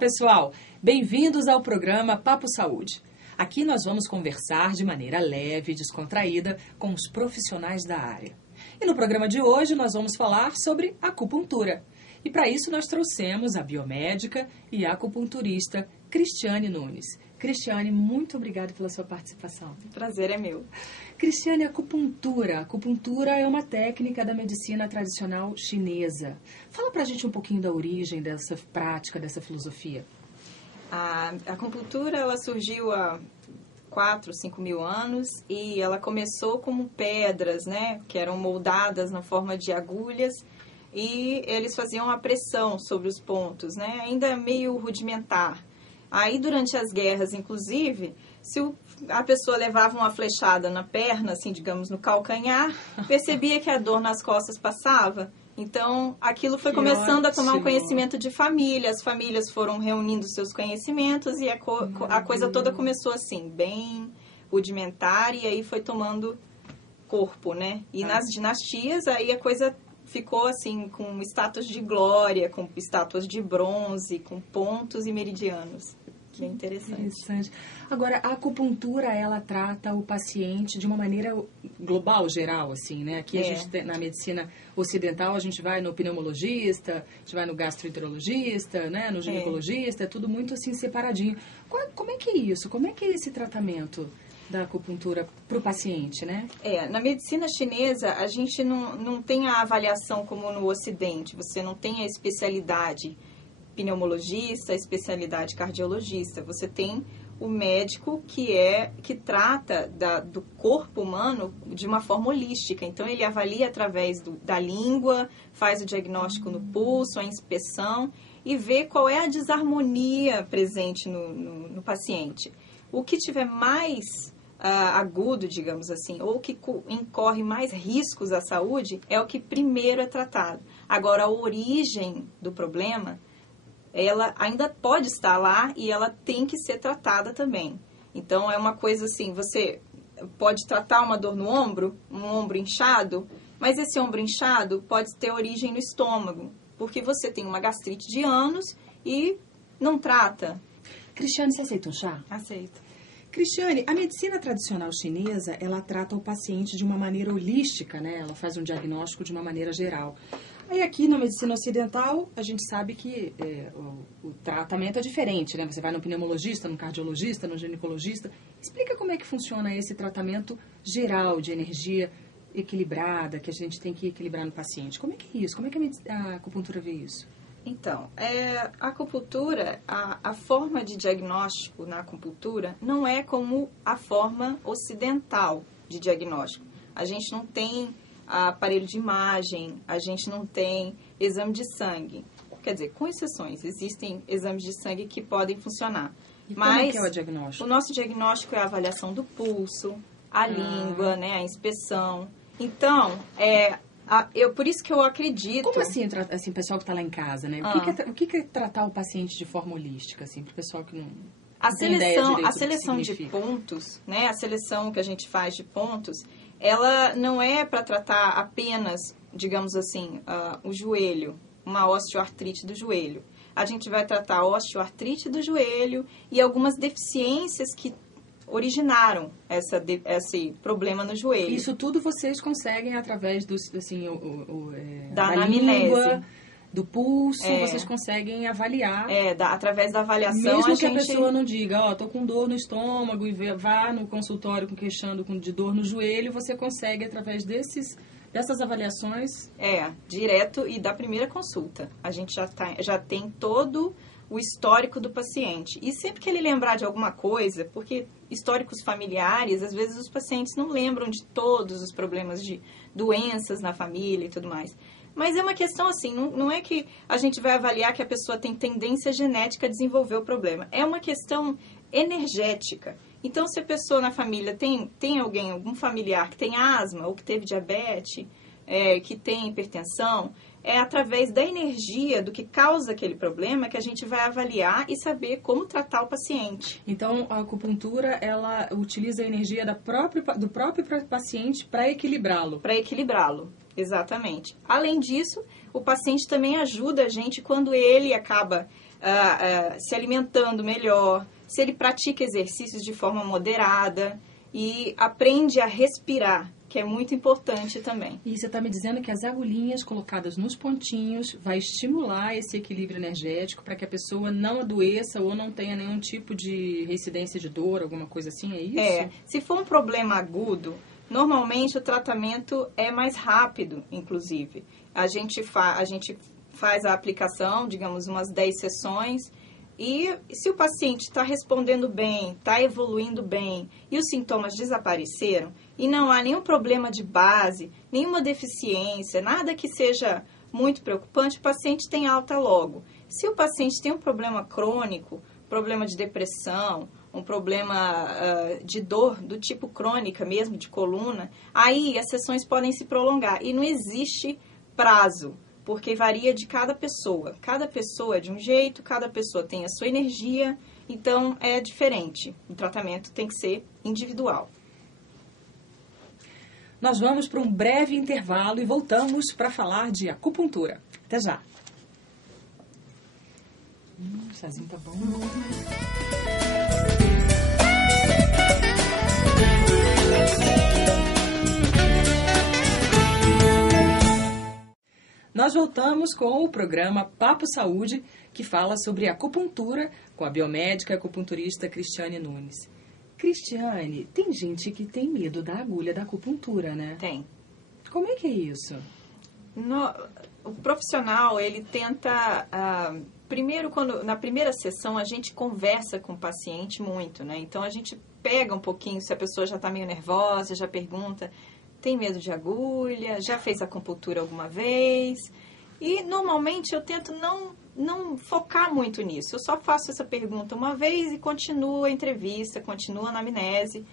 pessoal! Bem-vindos ao programa Papo Saúde. Aqui nós vamos conversar de maneira leve e descontraída com os profissionais da área. E no programa de hoje nós vamos falar sobre acupuntura. E para isso nós trouxemos a biomédica e acupunturista Cristiane Nunes. Cristiane, muito obrigada pela sua participação. O prazer é meu. Cristiane, acupuntura. Acupuntura é uma técnica da medicina tradicional chinesa. Fala pra gente um pouquinho da origem dessa prática, dessa filosofia. A acupuntura ela surgiu há 4, 5 mil anos e ela começou como pedras, né, que eram moldadas na forma de agulhas e eles faziam a pressão sobre os pontos, né, ainda meio rudimentar. Aí, durante as guerras, inclusive, se a pessoa levava uma flechada na perna, assim, digamos, no calcanhar, percebia que a dor nas costas passava. Então, aquilo foi começando a tomar um conhecimento de família. As famílias foram reunindo seus conhecimentos e a coisa toda começou assim, bem rudimentar, e aí foi tomando corpo, né? E nas dinastias, aí a coisa ficou assim, com estátuas de glória, com estátuas de bronze, com pontos e meridianos. Bem interessante. Agora, a acupuntura, ela trata o paciente de uma maneira global, geral, assim, né? Aqui a gente, na medicina ocidental, a gente vai no pneumologista, a gente vai no gastroenterologista, né? No ginecologista, é tudo muito assim separadinho. Como é que é isso? Como é que é esse tratamento da acupuntura para o paciente, né? Na medicina chinesa, a gente não tem a avaliação como no Ocidente. Você não tem a especialidade pneumologista, a especialidade cardiologista. Você tem o médico que trata do corpo humano de uma forma holística. Então, ele avalia através da língua, faz o diagnóstico no pulso, a inspeção e vê qual é a desarmonia presente no paciente. O que tiver mais agudo, digamos assim, ou que incorre mais riscos à saúde, é o que primeiro é tratado. Agora, a origem do problema, ela ainda pode estar lá e ela tem que ser tratada também. Então, é uma coisa assim, você pode tratar uma dor no ombro, um ombro inchado, mas esse ombro inchado pode ter origem no estômago, porque você tem uma gastrite de anos e não trata. Cristiane, você aceita um chá? Aceito. Cristiane, a medicina tradicional chinesa, ela trata o paciente de uma maneira holística, né? Ela faz um diagnóstico de uma maneira geral. Aí aqui na medicina ocidental, a gente sabe que o tratamento é diferente, né? Você vai no pneumologista, no cardiologista, no ginecologista. Explica como é que funciona esse tratamento geral de energia equilibrada, que a gente tem que equilibrar no paciente. Como é que é isso? Como é que a acupuntura vê isso? Então, a acupuntura, a forma de diagnóstico na acupuntura não é como a forma ocidental de diagnóstico. A gente não tem aparelho de imagem, a gente não tem exame de sangue. Quer dizer, com exceções, existem exames de sangue que podem funcionar. Mas como é que é o diagnóstico? O nosso diagnóstico é a avaliação do pulso, a língua, né, a inspeção. Então, por isso que eu acredito... Como assim, o pessoal que está lá em casa, né? O que é tratar o paciente de forma holística, assim, para o pessoal que não... A seleção de pontos, né? A seleção que a gente faz de pontos, ela não é para tratar apenas, digamos assim, o joelho, uma osteoartrite do joelho. A gente vai tratar a osteoartrite do joelho e algumas deficiências que originaram esse problema no joelho. Isso tudo vocês conseguem através da anamnese, língua, do pulso, vocês conseguem avaliar. Através da avaliação mesmo que a pessoa não diga, tô com dor no estômago e vá no consultório queixando de dor no joelho, você consegue através dessas avaliações. Direto e da primeira consulta. A gente já tem todo o histórico do paciente. E sempre que ele lembrar de alguma coisa, porque históricos familiares, às vezes os pacientes não lembram de todos os problemas de doenças na família e tudo mais. Mas é uma questão assim, não é que a gente vai avaliar que a pessoa tem tendência genética a desenvolver o problema. É uma questão energética. Então, se a pessoa na família tem algum familiar que tem asma ou que teve diabetes, que tem hipertensão, é através da energia do que causa aquele problema que a gente vai avaliar e saber como tratar o paciente. Então, a acupuntura, ela utiliza a energia do próprio paciente para equilibrá-lo. Para equilibrá-lo, exatamente. Além disso, o paciente também ajuda a gente quando ele acaba se alimentando melhor, se ele pratica exercícios de forma moderada e aprende a respirar, que é muito importante também. E você está me dizendo que as agulhinhas colocadas nos pontinhos vai estimular esse equilíbrio energético para que a pessoa não adoeça ou não tenha nenhum tipo de reincidência de dor, alguma coisa assim, é isso? Se for um problema agudo, normalmente o tratamento é mais rápido, inclusive. A gente faz a aplicação, digamos, umas 10 sessões, e se o paciente está respondendo bem, está evoluindo bem e os sintomas desapareceram e não há nenhum problema de base, nenhuma deficiência, nada que seja muito preocupante, o paciente tem alta logo. Se o paciente tem um problema crônico, problema de depressão, um problema de dor do tipo crônica mesmo, de coluna, aí as sessões podem se prolongar e não existe prazo, porque varia de cada pessoa. Cada pessoa é de um jeito, cada pessoa tem a sua energia, então é diferente. O tratamento tem que ser individual. Nós vamos para um breve intervalo e voltamos para falar de acupuntura. Até já. O chazinho tá bom. Nós voltamos com o programa Papo Saúde, que fala sobre acupuntura, com a biomédica e acupunturista Cristiane Nunes. Cristiane, tem gente que tem medo da agulha da acupuntura, né? Tem. Como é que é isso? O profissional, ele tenta... primeiro, na primeira sessão, a gente conversa com o paciente muito, né? Então, a gente pega um pouquinho, se a pessoa já está meio nervosa, já pergunta... Tem medo de agulha? Já fez acupuntura alguma vez? E, normalmente, eu tento não focar muito nisso. Eu só faço essa pergunta uma vez e continuo a entrevista, continuo a anamnese.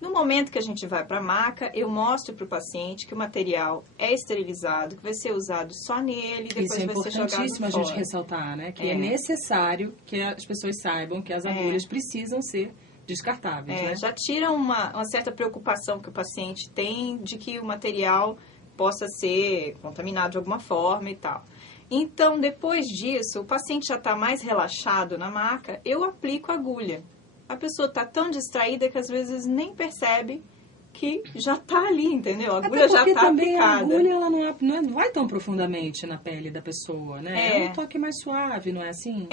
No momento que a gente vai para a maca, eu mostro para o paciente que o material é esterilizado, que vai ser usado só nele, depois vai ser jogado fora. Isso é importantíssimo a gente ressaltar, né? Que é necessário que as pessoas saibam que as agulhas precisam ser descartáveis, né? Já tira uma certa preocupação que o paciente tem de que o material possa ser contaminado de alguma forma e tal. Então, depois disso, o paciente já está mais relaxado na maca, eu aplico a agulha. A pessoa está tão distraída que às vezes nem percebe que já está ali, entendeu? A agulha já está aplicada. A agulha ela não vai tão profundamente na pele da pessoa, né? É um toque mais suave, não é assim?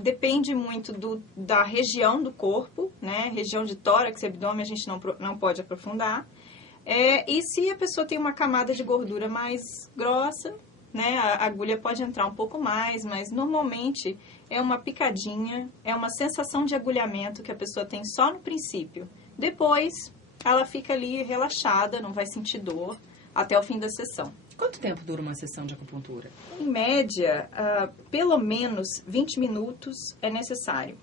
Depende muito da região do corpo, né? Região de tórax e abdômen a gente não pode aprofundar. E se a pessoa tem uma camada de gordura mais grossa, né? A agulha pode entrar um pouco mais, mas normalmente é uma picadinha, é uma sensação de agulhamento que a pessoa tem só no princípio. Depois, ela fica ali relaxada, não vai sentir dor até o fim da sessão. Quanto tempo dura uma sessão de acupuntura? Em média, pelo menos 20 minutos é necessário.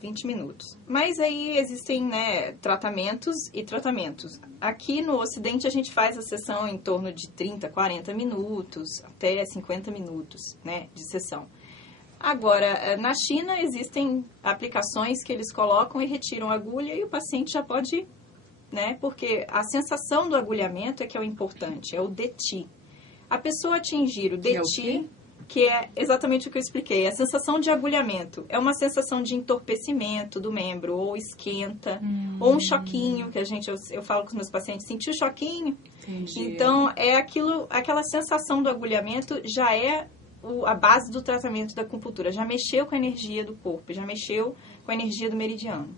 20 minutos. Mas aí existem, né, tratamentos e tratamentos. Aqui no Ocidente a gente faz a sessão em torno de 30, 40 minutos, até 50 minutos, né, de sessão. Agora, na China existem aplicações que eles colocam e retiram a agulha e o paciente já pode, né, porque a sensação do agulhamento é que é o importante, é o DeQi. A pessoa atingir o DeQi, que é exatamente o que eu expliquei, a sensação de agulhamento é uma sensação de entorpecimento do membro, ou esquenta, ou um choquinho, que eu falo com os meus pacientes, sentiu choquinho? Entendi. Então, aquela sensação do agulhamento já é a base do tratamento da acupuntura, já mexeu com a energia do corpo, já mexeu com a energia do meridiano.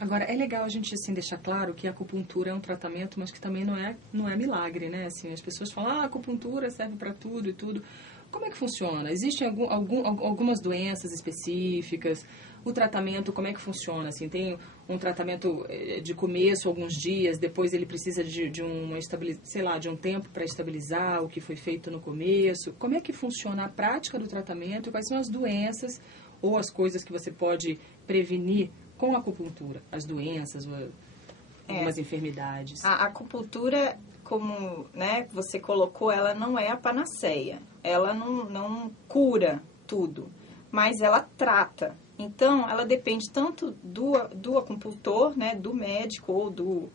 Agora, é legal a gente assim, deixar claro que a acupuntura é um tratamento, mas que também não é milagre, né? Assim, as pessoas falam, a acupuntura serve para tudo e tudo. Como é que funciona? Existem algumas doenças específicas? O tratamento, como é que funciona? Assim, tem um tratamento de começo, alguns dias, depois ele precisa de um tempo para estabilizar o que foi feito no começo. Como é que funciona a prática do tratamento? Quais são as doenças ou as coisas que você pode prevenir com a acupuntura? As doenças, algumas enfermidades. A acupuntura, como, né, você colocou, ela não é a panaceia. Ela não cura tudo, mas ela trata. Então, ela depende tanto do acupuntor, né, do médico ou do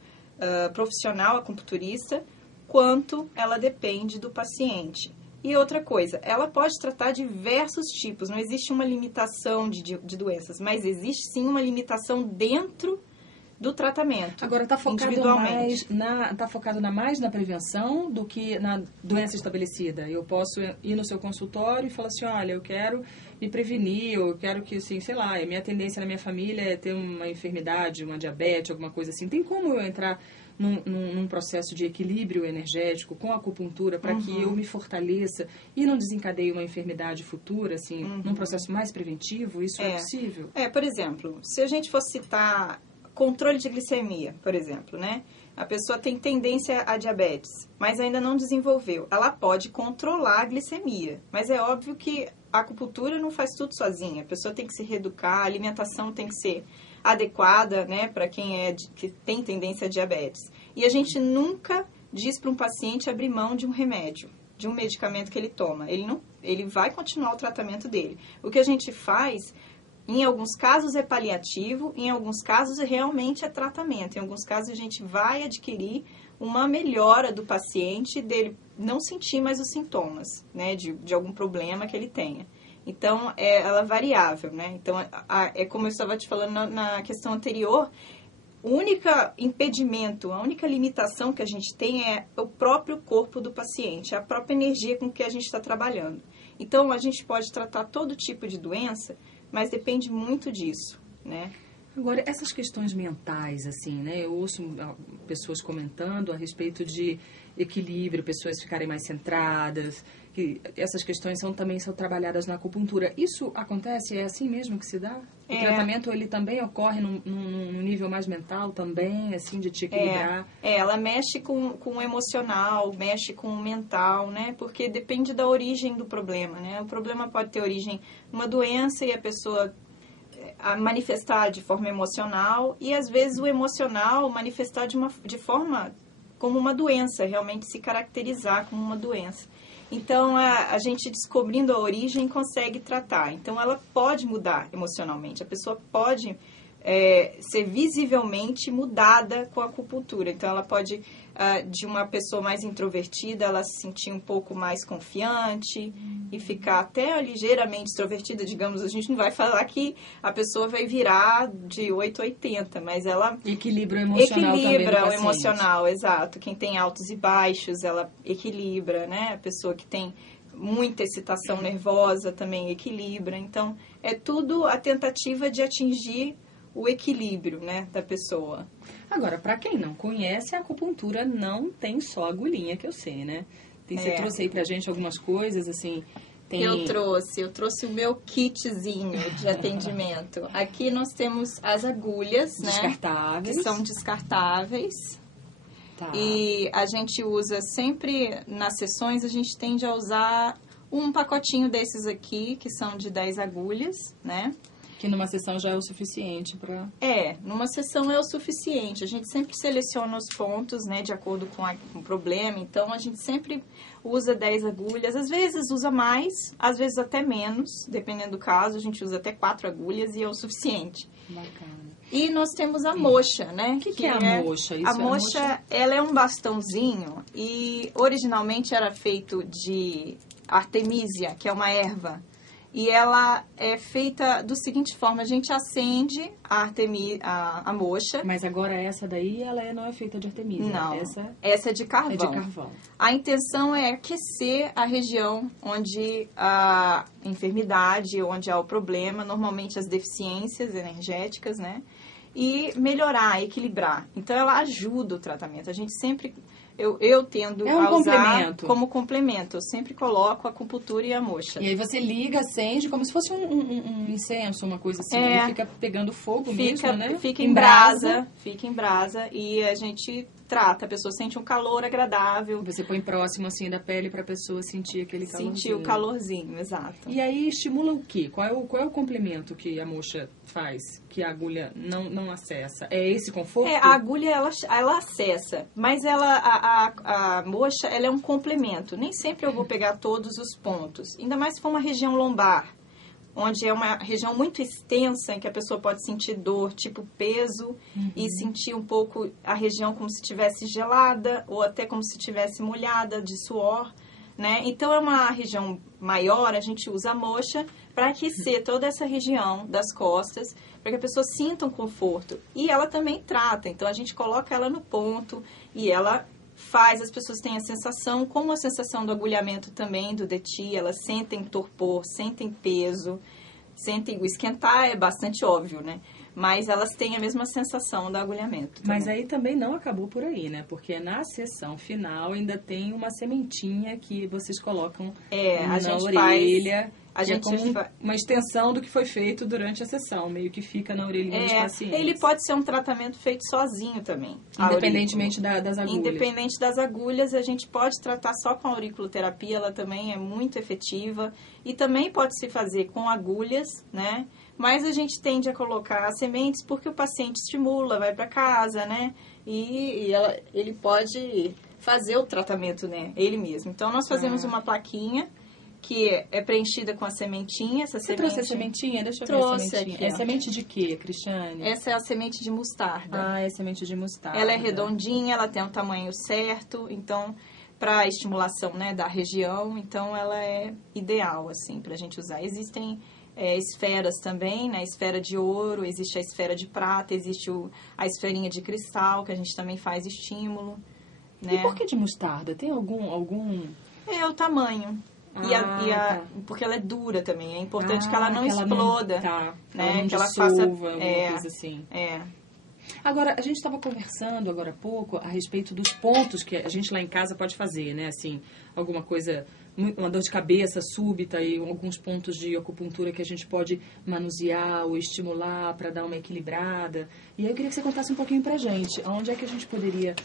profissional acupunturista, quanto ela depende do paciente. E outra coisa, ela pode tratar diversos tipos, não existe uma limitação de doenças, mas existe sim uma limitação dentro do tratamento. Agora, está focado individualmente. mais na prevenção do que na doença estabelecida. Eu posso ir no seu consultório e falar assim, olha, eu quero me prevenir, eu quero que, assim, sei lá, a minha tendência na minha família é ter uma enfermidade, uma diabetes, alguma coisa assim. Tem como eu entrar num processo de equilíbrio energético com a acupuntura para que eu me fortaleça e não desencadeie uma enfermidade futura, assim, num processo mais preventivo? Isso é possível? Por exemplo, se a gente for citar controle de glicemia, por exemplo, né? A pessoa tem tendência a diabetes, mas ainda não desenvolveu. Ela pode controlar a glicemia, mas é óbvio que a acupuntura não faz tudo sozinha. A pessoa tem que se reeducar, a alimentação tem que ser adequada, né, para quem que tem tendência a diabetes. E a gente nunca diz para um paciente abrir mão de um remédio, de um medicamento que ele toma. Ele vai continuar o tratamento dele. O que a gente faz, em alguns casos é paliativo, em alguns casos realmente é tratamento. Em alguns casos a gente vai adquirir uma melhora do paciente, dele não sentir mais os sintomas, né, de algum problema que ele tenha. Então, ela é variável, né? Então, é como eu estava te falando na questão anterior, o único impedimento, a única limitação que a gente tem é o próprio corpo do paciente, a própria energia com que a gente está trabalhando. Então, a gente pode tratar todo tipo de doença, mas depende muito disso, né? Agora, essas questões mentais, assim, né? Eu ouço pessoas comentando a respeito de equilíbrio, pessoas ficarem mais centradas, que essas questões também são trabalhadas na acupuntura. Isso acontece? É assim mesmo que se dá? O tratamento, ele também ocorre num nível mais mental também, assim, de te equilibrar? Ela mexe com o emocional, mexe com o mental, né? Porque depende da origem do problema, né? O problema pode ter origem numa doença e a pessoa a manifestar de forma emocional e às vezes o emocional manifestar de forma como uma doença, realmente se caracterizar como uma doença. Então, a gente descobrindo a origem consegue tratar. Então, ela pode mudar emocionalmente. A pessoa pode ser visivelmente mudada com a acupuntura. Então, ela pode, de uma pessoa mais introvertida, ela se sentir um pouco mais confiante e ficar até ligeiramente extrovertida, digamos. A gente não vai falar que a pessoa vai virar de 8 a 80, mas ela... Equilibra o emocional também do Equilibra o paciente. emocional, exato. Quem tem altos e baixos, ela equilibra, né? A pessoa que tem muita excitação nervosa também equilibra. Então, é tudo a tentativa de atingir o equilíbrio, né, da pessoa. Agora, para quem não conhece, a acupuntura não tem só agulhinha, que eu sei, né? Você trouxe aí pra gente algumas coisas, assim... Eu trouxe o meu kitzinho de atendimento. Aqui nós temos as agulhas, descartáveis, né? Que são descartáveis. Tá. E a gente usa sempre, nas sessões, a gente tende a usar um pacotinho desses aqui, que são de 10 agulhas, né? Que numa sessão já é o suficiente para... numa sessão é o suficiente. A gente sempre seleciona os pontos, né, de acordo com o problema. Então, a gente sempre usa 10 agulhas. Às vezes usa mais, às vezes até menos. Dependendo do caso, a gente usa até 4 agulhas e é o suficiente. Bacana. E nós temos a moxa, né? O que é a moxa? A moxa, ela é um bastãozinho e originalmente era feito de artemisia, que é uma erva. E ela é feita da seguinte forma, a gente acende a moxa. Mas agora essa daí, ela não é feita de artemisia. Não, essa é de carvão. É de carvão. A intenção é aquecer a região onde a enfermidade, onde há o problema, normalmente as deficiências energéticas, né? E melhorar, equilibrar. Então, ela ajuda o tratamento. A gente sempre... Eu tendo a usar como complemento. Eu sempre coloco a acupuntura e a moxa. E aí você liga, acende, como se fosse um incenso, uma coisa assim. Ele fica pegando fogo mesmo, né? Fica em brasa. Fica em brasa. E a gente trata. A pessoa sente um calor agradável. Você põe próximo, assim, da pele para a pessoa sentir aquele calorzinho. Sentir o calorzinho, exato. E aí estimula o quê? Qual é o complemento que a moxa faz, que a agulha não acessa? É esse conforto? A agulha, ela acessa. Mas a moxa, ela é um complemento. Nem sempre eu vou pegar todos os pontos. Ainda mais se for uma região lombar, onde é uma região muito extensa, em que a pessoa pode sentir dor, tipo peso, e sentir um pouco a região como se estivesse gelada, ou até como se estivesse molhada de suor. né? Então, é uma região maior, a gente usa a moxa para aquecer toda essa região das costas, para que a pessoa sinta um conforto. E ela também trata, então a gente coloca ela no ponto e ela faz, as pessoas têm a sensação, como a sensação do agulhamento também, do DETI, elas sentem torpor, sentem peso, sentem o esquentar, é bastante óbvio, né? Mas elas têm a mesma sensação do agulhamento. Mas aí também não acabou por aí, né? Porque na sessão final ainda tem uma sementinha que vocês colocam na orelha. A gente é como uma extensão do que foi feito durante a sessão, meio que fica na orelhinha dos pacientes. Ele pode ser um tratamento feito sozinho também. Independentemente das agulhas. Independente das agulhas, a gente pode tratar só com a auriculoterapia, ela também é muito efetiva. E também pode se fazer com agulhas, né? Mas a gente tende a colocar as sementes porque o paciente estimula, vai para casa, né? E ele pode fazer o tratamento, né? Ele mesmo. Então, nós fazemos uma plaquinha que é preenchida com a sementinha. Você trouxe a sementinha? Deixa eu ver a sementinha. Aqui, é semente de quê, Cristiane? Essa é a semente de mostarda. Ah, é semente de mostarda. Ela é redondinha, ela tem um tamanho certo, então, para estimulação, né, da região, então ela é ideal, assim, para a gente usar. Existem esferas também, né, esfera de ouro, existe a esfera de prata, existe a esferinha de cristal, que a gente também faz estímulo, né? E por que de mostarda? Tem algum... É o tamanho. Porque ela é dura também. É importante que ela não que ela exploda. Né? Ela que ela faça alguma coisa assim. Agora, a gente estava conversando agora há pouco a respeito dos pontos que a gente lá em casa pode fazer, né? Assim, alguma coisa, uma dor de cabeça súbita e alguns pontos de acupuntura que a gente pode manusear ou estimular para dar uma equilibrada. E aí eu queria que você contasse um pouquinho pra gente. Onde é que a gente poderia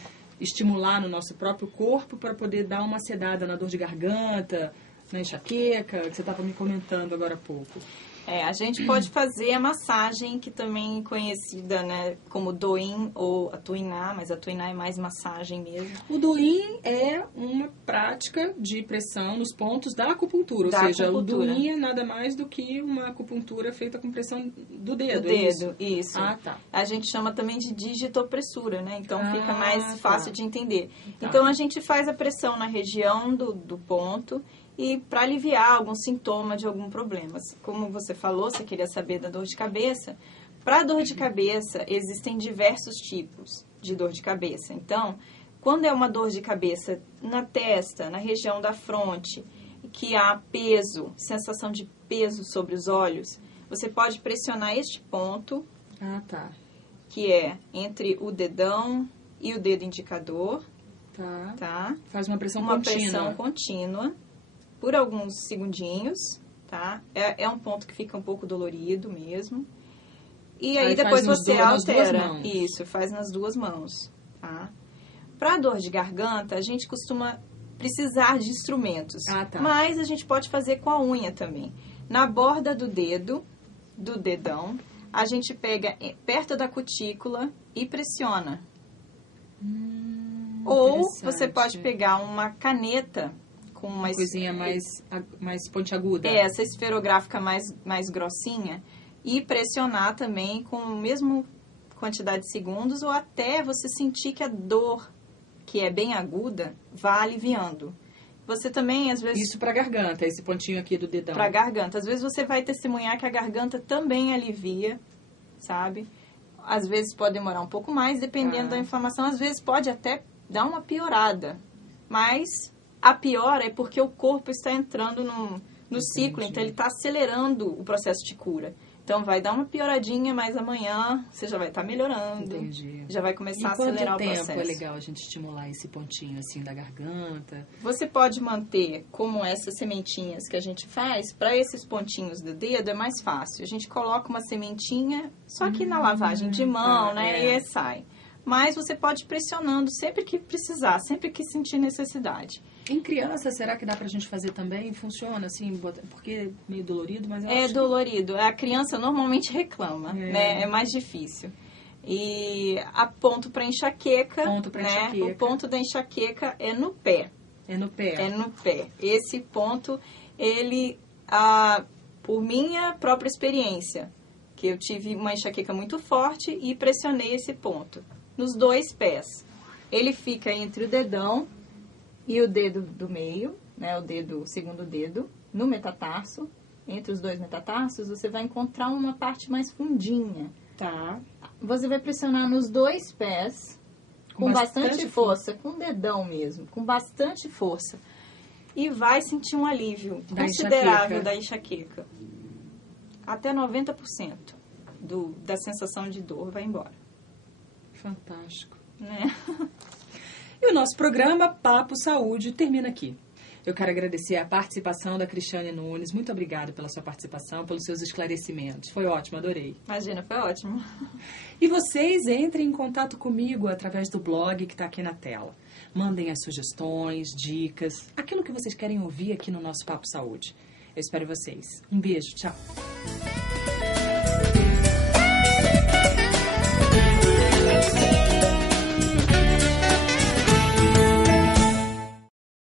estimular no nosso próprio corpo para poder dar uma sedada na dor de garganta, na enxaqueca, que você estava me comentando agora há pouco. A gente pode fazer a massagem, que também é conhecida, né, como Doin ou a Tuiná, mas a Tuiná é mais massagem mesmo. O Doin é uma prática de pressão nos pontos da acupuntura, ou seja, o Doin é nada mais do que uma acupuntura feita com pressão do dedo. Do dedo, isso. Ah, tá. A gente chama também de digitopressura, né? Então fica mais fácil de entender. Então a gente faz a pressão na região do ponto e para aliviar algum sintoma de algum problema. Como você falou, você queria saber da dor de cabeça. Para dor de cabeça, existem diversos tipos de dor de cabeça. Então, quando é uma dor de cabeça na testa, na região da fronte, que há peso, sensação de peso sobre os olhos, você pode pressionar este ponto, que é entre o dedão e o dedo indicador. Tá? Faz uma pressão contínua. Uma pressão contínua. Por alguns segundinhos, tá? É um ponto que fica um pouco dolorido mesmo. E aí depois você altera. Isso, faz nas duas mãos, tá? Para dor de garganta, a gente costuma precisar de instrumentos. Mas a gente pode fazer com a unha também. Na borda do dedo, do dedão, a gente pega perto da cutícula e pressiona. Ou você pode pegar uma caneta com uma coisinha mais pontiaguda. Essa esferográfica mais grossinha. E pressionar também com a mesma quantidade de segundos ou até você sentir que a dor, que é bem aguda, vá aliviando. Você também, às vezes... Isso para garganta, esse pontinho aqui do dedão. Para garganta. Às vezes você vai testemunhar que a garganta também alivia, sabe? Às vezes pode demorar um pouco mais, dependendo da inflamação. Às vezes pode até dar uma piorada. Mas... a pior é porque o corpo está entrando no ciclo, então ele está acelerando o processo de cura. Então vai dar uma pioradinha, mas amanhã você já vai estar melhorando. Entendi. Já vai começar a acelerar o processo. Quanto tempo é legal a gente estimular esse pontinho assim da garganta? Você pode manter como essas sementinhas que a gente faz, para esses pontinhos do dedo é mais fácil. A gente coloca uma sementinha, só que na lavagem de mão, né? E aí sai. Mas você pode ir pressionando sempre que precisar, sempre que sentir necessidade. Em criança, será que dá pra gente fazer também? Funciona assim? Porque é meio dolorido, mas eu acho dolorido. A criança normalmente reclama, né? É mais difícil. E a ponto para enxaqueca, O ponto da enxaqueca é no pé. É no pé. É no pé. Esse ponto, ele, por minha própria experiência, que eu tive uma enxaqueca muito forte e pressionei esse ponto nos dois pés. Ele fica entre o dedão e o dedo do meio, né, o segundo dedo, no metatarso. Entre os dois metatarsos, você vai encontrar uma parte mais fundinha. Tá. Você vai pressionar nos dois pés com bastante força, com o dedão mesmo, com bastante força. E vai sentir um alívio considerável da enxaqueca. Até 90% da sensação de dor vai embora. Fantástico. Né? E o nosso programa Papo Saúde termina aqui. Eu quero agradecer a participação da Cristiane Nunes. Muito obrigada pela sua participação, pelos seus esclarecimentos. Foi ótimo, adorei. Imagina, foi ótimo. E vocês entrem em contato comigo através do blog que está aqui na tela. Mandem as sugestões, dicas, aquilo que vocês querem ouvir aqui no nosso Papo Saúde. Eu espero vocês. Um beijo, tchau.